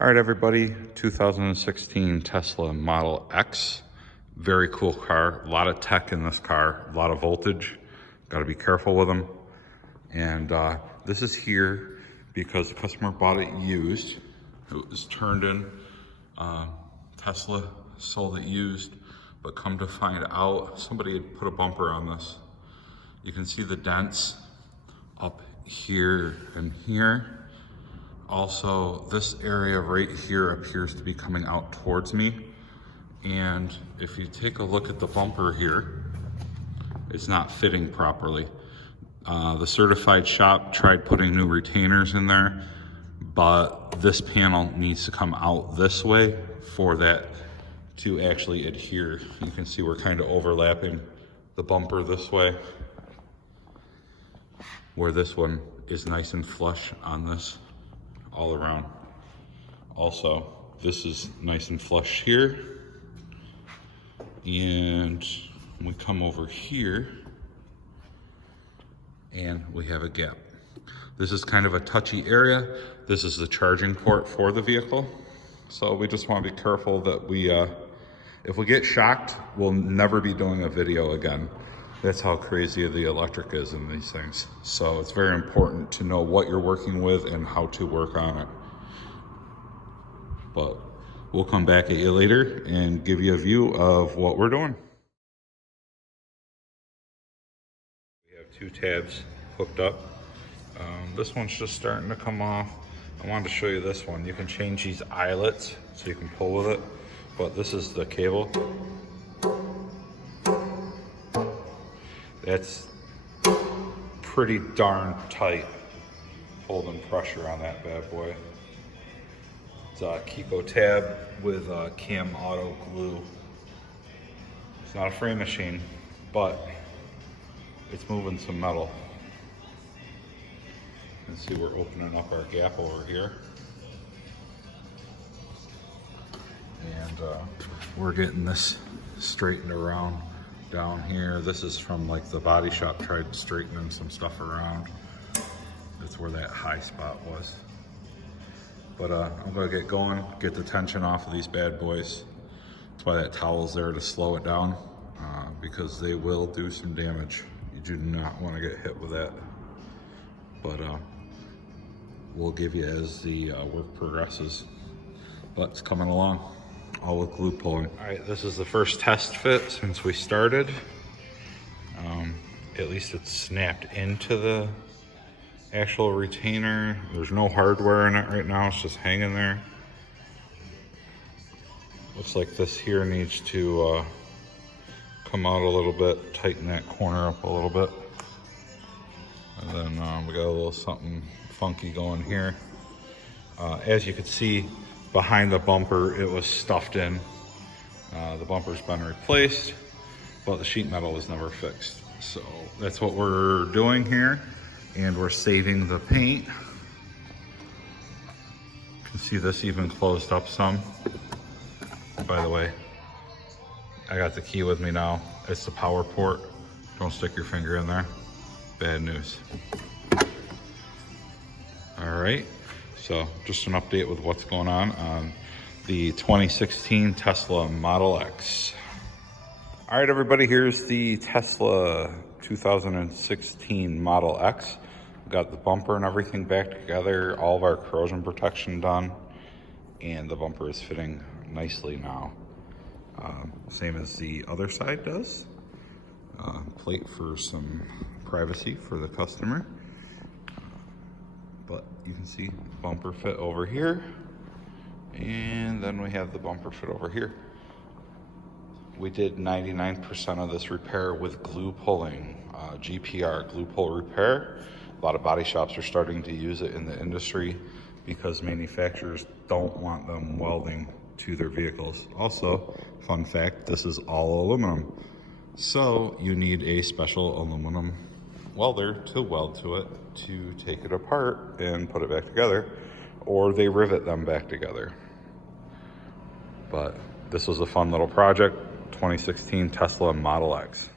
All right, everybody, 2016 Tesla Model X. Very cool car. A lot of tech in this car, a lot of voltage. Got to be careful with them. And this is here because the customer bought it used. It was turned in. Tesla sold it used, but come to find out, somebody had put a bumper on this. You can see the dents up here and here. Also, this area right here appears to be coming out towards me. And if you take a look at the bumper here, it's not fitting properly. The certified shop tried putting new retainers in there, but this panel needs to come out this way for that to actually adhere. You can see we're kind of overlapping the bumper this way, where this one is nice and flush on this all around. Also, this is nice and flush here. And we come over here and we have a gap. This is kind of a touchy area. This is the charging port for the vehicle. So we just want to be careful that we, if we get shocked, we'll never be doing a video again. That's how crazy the electric is in these things. So it's very important to know what you're working with and how to work on it. But we'll come back at you later and give you a view of what we're doing. We have two tabs hooked up. This one's just starting to come off. I wanted to show you this one. You can change these eyelets so you can pull with it, but this is the cable. That's pretty darn tight, holding pressure on that bad boy. It's a KECO tab with cam auto glue. It's not a frame machine, but it's moving some metal. You can see we're opening up our gap over here. And we're getting this straightened around down here. This is from like the body shop, tried straightening some stuff around. That's where that high spot was. But I'm gonna get going, get the tension off of these bad boys. That's why that towel's there, to slow it down, because they will do some damage. You do not want to get hit with that. But we'll give you as the work progresses. But it's coming along. All with glue pulling. All right, this is the first test fit since we started. At least it's snapped into the actual retainer. There's no hardware in it right now, it's just hanging there. Looks like this here needs to come out a little bit, tighten that corner up a little bit. And then we got a little something funky going here. As you can see, behind the bumper, it was stuffed in. The bumper's been replaced, but the sheet metal was never fixed. So that's what we're doing here, and we're saving the paint. You can see this even closed up some. By the way, I got the key with me now. It's the power port. Don't stick your finger in there. Bad news. All right. So just an update with what's going on the 2016 Tesla Model X. All right, everybody, here's the Tesla 2016 Model X. We've got the bumper and everything back together, all of our corrosion protection done, and the bumper is fitting nicely now. Same as the other side does. Plate for some privacy for the customer. But you can see bumper fit over here, and then we have the bumper fit over here. We did 99% of this repair with glue pulling, GPR, glue pull repair. A lot of body shops are starting to use it in the industry because manufacturers don't want them welding to their vehicles. Also, fun fact, this is all aluminum. So you need a special aluminum welder to weld to it to take it apart and put it back together, or they rivet them back together. But this was a fun little project, 2016 Tesla Model X.